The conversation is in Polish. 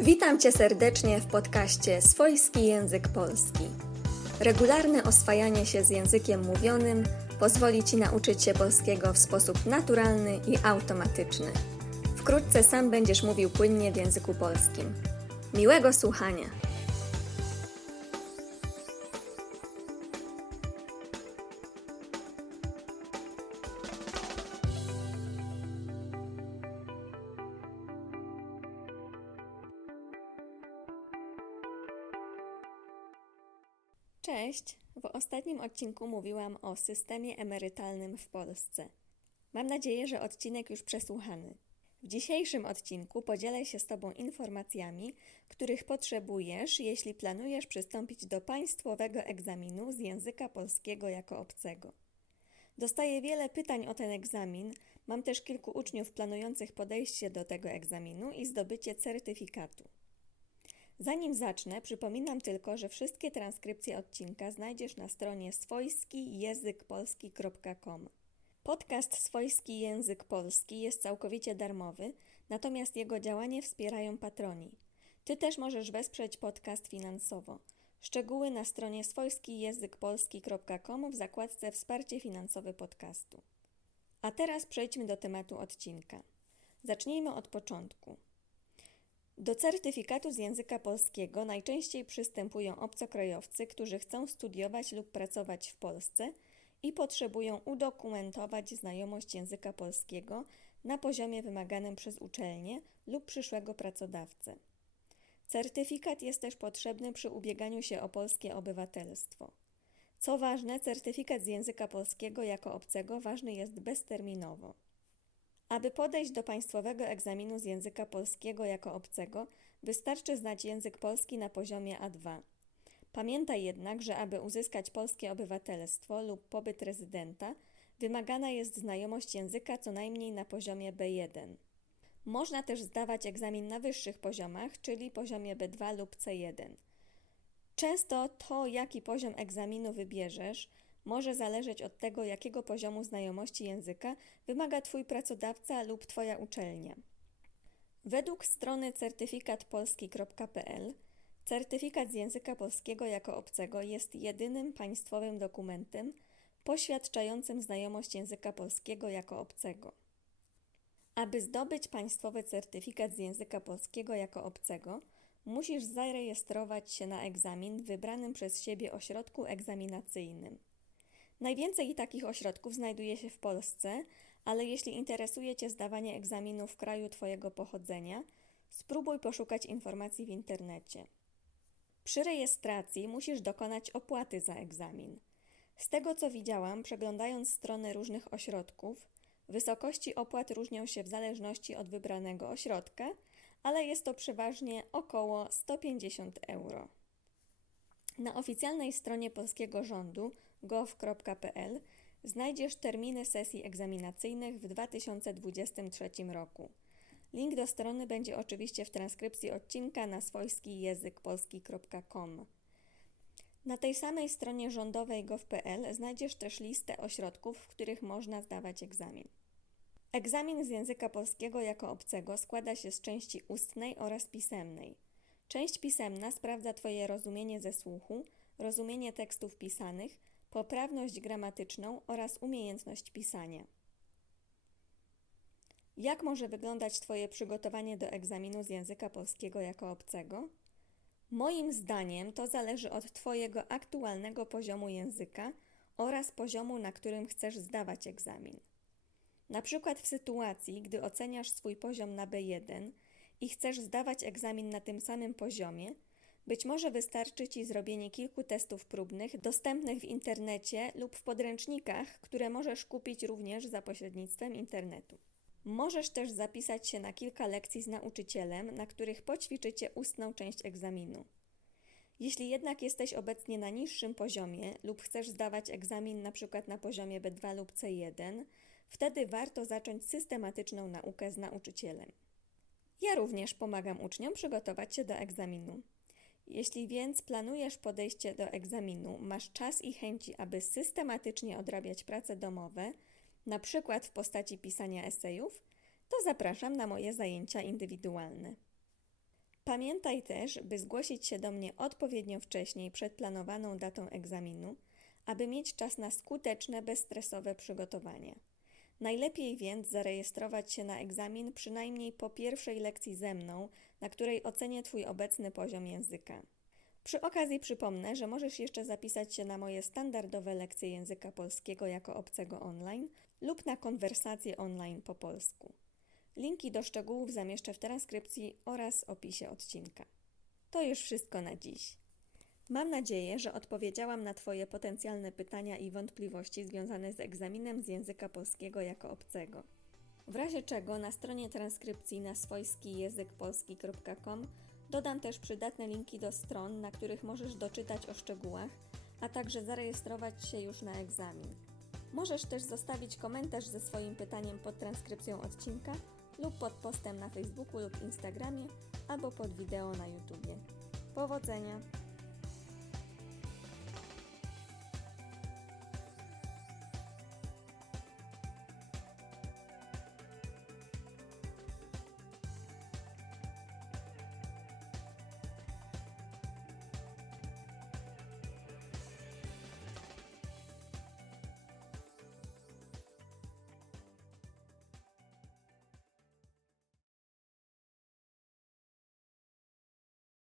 Witam Cię serdecznie w podcaście Swojski Język Polski. Regularne oswajanie się z językiem mówionym pozwoli Ci nauczyć się polskiego w sposób naturalny i automatyczny. Wkrótce sam będziesz mówił płynnie w języku polskim. Miłego słuchania! Cześć! W ostatnim odcinku mówiłam o systemie emerytalnym w Polsce. Mam nadzieję, że odcinek już przesłuchany. W dzisiejszym odcinku podzielę się z Tobą informacjami, których potrzebujesz, jeśli planujesz przystąpić do państwowego egzaminu z języka polskiego jako obcego. Dostaję wiele pytań o ten egzamin. Mam też kilku uczniów planujących podejście do tego egzaminu i zdobycie certyfikatu. Zanim zacznę, przypominam tylko, że wszystkie transkrypcje odcinka znajdziesz na stronie swojskijęzykpolski.com. Podcast Swojski Język Polski jest całkowicie darmowy, natomiast jego działanie wspierają patroni. Ty też możesz wesprzeć podcast finansowo. Szczegóły na stronie swojskijęzykpolski.com w zakładce Wsparcie finansowe podcastu. A teraz przejdźmy do tematu odcinka. Zacznijmy od początku. Do certyfikatu z języka polskiego najczęściej przystępują obcokrajowcy, którzy chcą studiować lub pracować w Polsce i potrzebują udokumentować znajomość języka polskiego na poziomie wymaganym przez uczelnię lub przyszłego pracodawcę. Certyfikat jest też potrzebny przy ubieganiu się o polskie obywatelstwo. Co ważne, certyfikat z języka polskiego jako obcego ważny jest bezterminowo. Aby podejść do państwowego egzaminu z języka polskiego jako obcego, wystarczy znać język polski na poziomie A2. Pamiętaj jednak, że aby uzyskać polskie obywatelstwo lub pobyt rezydenta, wymagana jest znajomość języka co najmniej na poziomie B1. Można też zdawać egzamin na wyższych poziomach, czyli poziomie B2 lub C1. Często to, jaki poziom egzaminu wybierzesz, może zależeć od tego, jakiego poziomu znajomości języka wymaga Twój pracodawca lub Twoja uczelnia. Według strony certyfikatpolski.pl certyfikat z języka polskiego jako obcego jest jedynym państwowym dokumentem poświadczającym znajomość języka polskiego jako obcego. Aby zdobyć państwowy certyfikat z języka polskiego jako obcego, musisz zarejestrować się na egzamin w wybranym przez siebie ośrodku egzaminacyjnym. Najwięcej takich ośrodków znajduje się w Polsce, ale jeśli interesuje Cię zdawanie egzaminu w kraju Twojego pochodzenia, spróbuj poszukać informacji w internecie. Przy rejestracji musisz dokonać opłaty za egzamin. Z tego co widziałam, przeglądając strony różnych ośrodków, wysokości opłat różnią się w zależności od wybranego ośrodka, ale jest to przeważnie około 150 euro. Na oficjalnej stronie polskiego rządu gov.pl znajdziesz terminy sesji egzaminacyjnych w 2023 roku. Link do strony będzie oczywiście w transkrypcji odcinka na swojskijęzykpolski.com. Na tej samej stronie rządowej gov.pl znajdziesz też listę ośrodków, w których można zdawać egzamin. Egzamin z języka polskiego jako obcego składa się z części ustnej oraz pisemnej. Część pisemna sprawdza Twoje rozumienie ze słuchu, rozumienie tekstów pisanych, poprawność gramatyczną oraz umiejętność pisania. Jak może wyglądać Twoje przygotowanie do egzaminu z języka polskiego jako obcego? Moim zdaniem to zależy od Twojego aktualnego poziomu języka oraz poziomu, na którym chcesz zdawać egzamin. Na przykład w sytuacji, gdy oceniasz swój poziom na B1 i chcesz zdawać egzamin na tym samym poziomie, być może wystarczy Ci zrobienie kilku testów próbnych dostępnych w internecie lub w podręcznikach, które możesz kupić również za pośrednictwem internetu. Możesz też zapisać się na kilka lekcji z nauczycielem, na których poćwiczycie ustną część egzaminu. Jeśli jednak jesteś obecnie na niższym poziomie lub chcesz zdawać egzamin np. na poziomie B2 lub C1, wtedy warto zacząć systematyczną naukę z nauczycielem. Ja również pomagam uczniom przygotować się do egzaminu. Jeśli więc planujesz podejście do egzaminu, masz czas i chęci, aby systematycznie odrabiać prace domowe, na przykład w postaci pisania esejów, to zapraszam na moje zajęcia indywidualne. Pamiętaj też, by zgłosić się do mnie odpowiednio wcześniej przed planowaną datą egzaminu, aby mieć czas na skuteczne, bezstresowe przygotowanie. Najlepiej więc zarejestrować się na egzamin przynajmniej po pierwszej lekcji ze mną, na której ocenię Twój obecny poziom języka. Przy okazji przypomnę, że możesz jeszcze zapisać się na moje standardowe lekcje języka polskiego jako obcego online lub na konwersacje online po polsku. Linki do szczegółów zamieszczę w transkrypcji oraz opisie odcinka. To już wszystko na dziś. Mam nadzieję, że odpowiedziałam na Twoje potencjalne pytania i wątpliwości związane z egzaminem z języka polskiego jako obcego. W razie czego na stronie transkrypcji na swojskijęzykpolski.com dodam też przydatne linki do stron, na których możesz doczytać o szczegółach, a także zarejestrować się już na egzamin. Możesz też zostawić komentarz ze swoim pytaniem pod transkrypcją odcinka lub pod postem na Facebooku lub Instagramie albo pod wideo na YouTubie. Powodzenia!